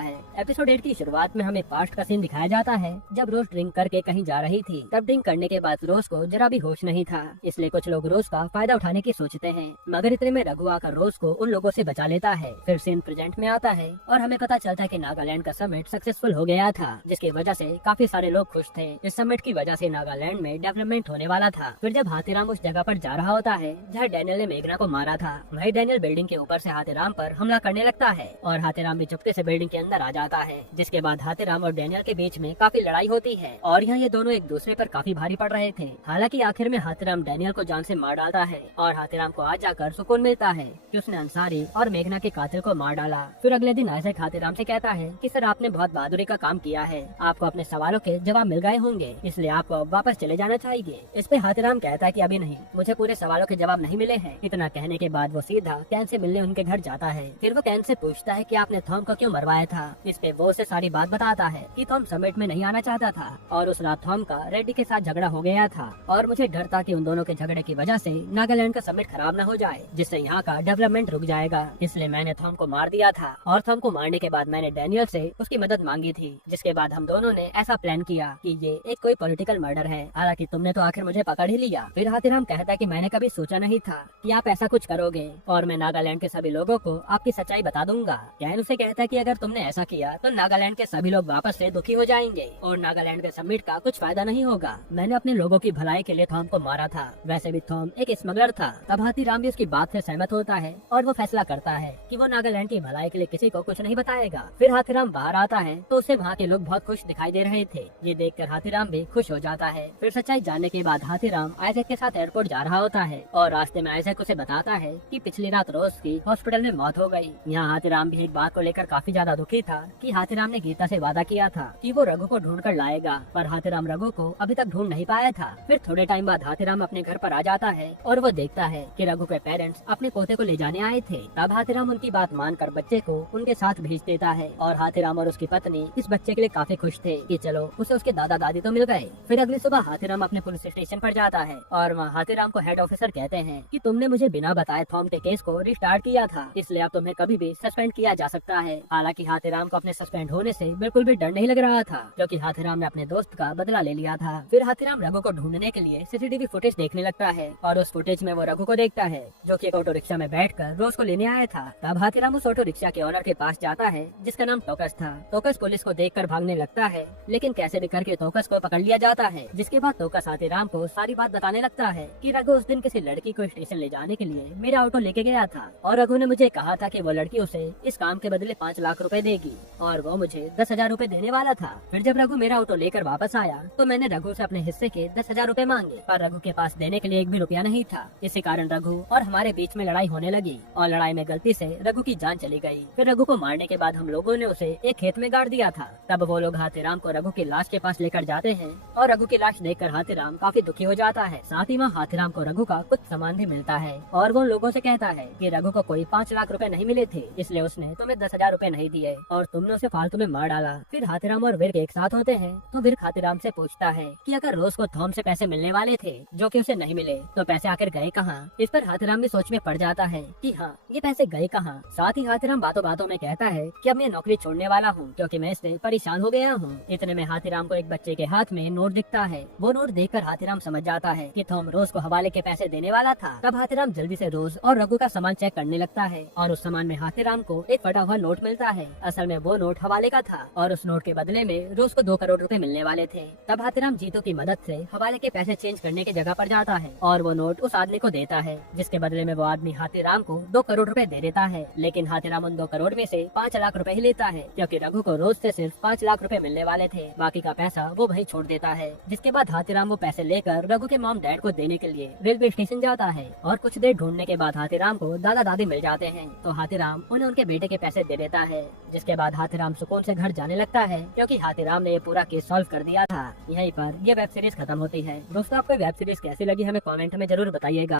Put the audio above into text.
है। एपिसोड 8 की शुरुआत में हमें पास्ट का सीन दिखाया जाता है जब रोज ड्रिंक करके कहीं जा रही थी। तब ड्रिंक करने के बाद रोज को जरा भी होश नहीं था, इसलिए कुछ लोग रोज का फायदा उठाने की सोचते हैं, मगर इतने में रघु आकर रोज को उन लोगों से बचा लेता है। फिर सीन प्रेजेंट में आता है और हमें पता चलता है कि नागालैंड का समिट सक्सेसफुल हो गया था, जिसकी वजह से काफी सारे लोग खुश थे। इस समिट की वजह से नागालैंड में डेवलपमेंट होने वाला था। फिर जब हाथीराम उस जगह पर जा रहा होता है जहाँ डैनियल ने मेघना को मारा था, वही डैनियल बिल्डिंग के ऊपर से हाथीराम पर हमला करने लगता है और हाथीराम भी चुपके से बिल्डिंग के अंदर आ जाता है। जिसके बाद हाथीराम और डैनियल के बीच में काफी लड़ाई होती है और यहाँ ये दोनों एक दूसरे पर काफी भारी पड़ रहे थे। हालांकि आखिर में हाथीराम डैनियल को जान से मार डालता है और हाथीराम को आज जाकर सुकून मिलता है कि उसने अंसारी और मेघना के कातिल को मार डाला। फिर अगले दिन आइजैक हाथीराम से कहता है कि सर, आपने बहुत बहादुरी का काम किया है, आपको अपने सवालों के जवाब मिल गए होंगे, इसलिए आपको अब वापस चले जाना चाहिए। इस पे हाथीराम कहता है कि अभी नहीं, मुझे पूरे सवालों के जवाब नहीं मिले हैं। इतना कहने के बाद वो सीधा कैन से मिलने उनके घर जाता है। फिर वो कैन से पूछता है कि आपने थॉम को क्यों मरवाया था। इस पे वो उसे सारी बात बताता है कि थॉम समिट में नहीं आना चाहता था और उस रात थॉम का रेड्डी के साथ झगड़ा हो गया था और मुझे डर था कि उन दोनों के झगड़े की वजह से नागालैंड का समिट खराब न हो जाए, जिससे यहाँ का डेवलपमेंट रुक जाएगा, इसलिए मैंने थॉम को मार दिया था। और थॉम को मारने के बाद मैंने डैनियल से उसकी मदद मांगी थी, जिसके बाद हम दोनों ने ऐसा प्लान किया कि ये एक कोई पॉलिटिकल मर्डर है। हालांकि तुमने तो आखिर मुझे पकड़ ही लिया। फिर हाथीराम कहता है कि मैंने कभी सोचा नहीं था कि आप ऐसा कुछ करोगे और मैं नागालैंड के सभी लोगों को आपकी सच्चाई बता दूंगा। कैन उसे कहता है कि अगर तुमने ऐसा किया तो नागालैंड के सभी लोग वापस से दुखी हो जाएंगे और नागालैंड के समिट का कुछ फायदा नहीं होगा। मैंने अपने लोगों की भलाई के लिए थॉम को मारा था, वैसे भी थॉम एक स्मगलर था। तब हाथीराम भी उसकी बात से सहमत होता है और वो फैसला करता है कि वो नागालैंड की भलाई के लिए किसी को कुछ नहीं बताएगा। फिर हाथीराम बाहर आता है तो उसे वहाँ के लोग बहुत खुश दिखाई दे रहे थे। ये देखकर हाथीराम भी खुश हो जाता है। फिर सच्चाई जानने के बाद हाथीराम आइजैक के साथ एयरपोर्ट जा रहा होता है और रास्ते में आइजैक उसे बताता है कि पिछली रात रोज की हॉस्पिटल में मौत हो गई। यहाँ हाथीराम भी एक बात को लेकर काफी ज्यादा दुखी था कि हाथीराम ने गीता से वादा किया था कि वो रघु को ढूंढ कर लाएगा, पर हाथीराम रघु को अभी तक ढूंढ नहीं पाया था। फिर थोड़े टाइम बाद हाथीराम अपने घर पर आ जाता है और वो देखता है कि रघु के पेरेंट्स अपने पोते को ले जाने आए थे। तब हाथीराम उनकी बात मानकर बच्चे को उनके साथ भेज देता है और हाथीराम और उसकी पत्नी इस बच्चे के लिए काफी खुश थे कि चलो उसे उसके दादा दादी तो मिल गए। फिर अगली सुबह हाथीराम अपने पुलिस स्टेशन पर जाता है और वहाँ हाथीराम को हेड ऑफिसर कहते हैं कि तुमने मुझे बिना बताए थॉम के केस को रिस्टार्ट किया था, इसलिए अब तुम्हें कभी भी सस्पेंड किया जा सकता है। हालांकि हाथीराम को अपने सस्पेंड होने से बिल्कुल भी डर नहीं लग रहा था, क्योंकि हाथीराम ने अपने दोस्त का बदला ले लिया था। फिर हाथीराम रघु को ढूंढने के लिए सीसीटीवी फुटेज देखने लगता है और उस फुटेज में वो रघु को देखता है जो कि एक ऑटो रिक्शा में बैठकर रोज को लेने आया था। तब हाथीराम उस ऑटो रिक्शा के ओनर के पास जाता है जिसका नाम टोकस था। टोकस पुलिस को देखकर भागने लगता है, लेकिन कैसे भी करके टोकस को पकड़ लिया जाता है। जिसके बाद टोकस हाथीराम को सारी बात बताने लगता है कि रघु उस दिन किसी लड़की को स्टेशन ले जाने के लिए मेरा ऑटो लेके गया था और रघु ने मुझे कहा था कि वो लड़की उसे इस काम के बदले 5 लाख रुपए देगी और वो मुझे 10,000 रुपए देने वाला था। फिर जब रघु मेरा ऑटो लेकर वापस आया तो मैंने रघु से अपने हिस्से के 10,000 रुपए मांगे, पर रघु के पास देने के लिए एक भी रुपया नहीं था। इसी कारण रघु और हमारे बीच में लड़ाई होने लगी और लड़ाई में गलती से रघु की जान चली गई। फिर रघु को मारने के बाद हम लोगों ने उसे एक खेत में गाड़ दिया था। तब वो लोग हाथीराम को रघु की लाश के पास लेकर जाते हैं और रघु की लाश देखकर हाथीराम काफी दुखी हो जाता है। साथ ही वहाँ हाथीराम को रघु का कुछ सामान भी मिलता है और वो लोगों से कहता है कि रघु को कोई 5 लाख रुपए नहीं मिले थे, इसलिए उसने तुम्हें 10,000 रुपए नहीं दिए और तुमने उसे फालतू में मार डाला। फिर हाथीराम और विर्क एक साथ होते हैं तो विर्क हाथीराम से पूछता है कि अगर रोज को थॉम से पैसे मिलने वाले थे जो कि उसे नहीं मिले तो पैसे आखिर गए कहाँ। इस पर हाथीराम भी सोच में पड़ जाता है कि हाँ, ये पैसे गए कहाँ। साथ ही हाथीराम बातों बातों में कहता है कि अब मैं नौकरी छोड़ने वाला हूँ क्योंकि मैं इससे परेशान हो गया हूँ। इतने में हाथीराम को एक बच्चे के हाथ में नोट दिखता है। वो नोट देखकर हाथीराम समझ जाता है कि थॉम रोज को हवाले के पैसे देने वाला था। तब हाथीराम जल्दी से रोज और रघु का सामान चेक करने लगता है और उस सामान में हाथीराम को एक फटा हुआ नोट मिलता है। असल में वो नोट हवाले का था और उस नोट के बदले में रोज को 2 करोड़ रुपए मिलने वाले थे। तब हाथीराम जीतू की मदद से हवाले के पैसे चेंज करने की जगह पर जाता है और वो नोट उस आदमी को देता है, जिसके बदले में वो आदमी हाथीराम को 2 करोड़ रुपए दे देता है। लेकिन हाथीराम उन 2 करोड़ में से 5 लाख रुपए ही लेता है, क्योंकि रघु को रोज से सिर्फ 5 लाख रुपए मिलने वाले थे। बाकी का पैसा वो वहीं छोड़ देता है। जिसके बाद हाथीराम वो पैसे लेकर रघु के मॉम डैड को देने के लिए रेलवे स्टेशन जाता है और कुछ देर ढूंढने के बाद हाथीराम को दादा दादी मिल जाते हैं तो हाथीराम उन्हें उनके बेटे के पैसे दे देता है। जिसके बाद हाथीराम सुकून से घर जाने लगता है क्योंकि हाथीराम ने ये पूरा केस सॉल्व कर दिया था। यहीं पर ये वेब सीरीज खत्म होती है। दोस्तों, आपको वेब सीरीज कैसी लगी हमें कमेंट में जरूर बताइएगा।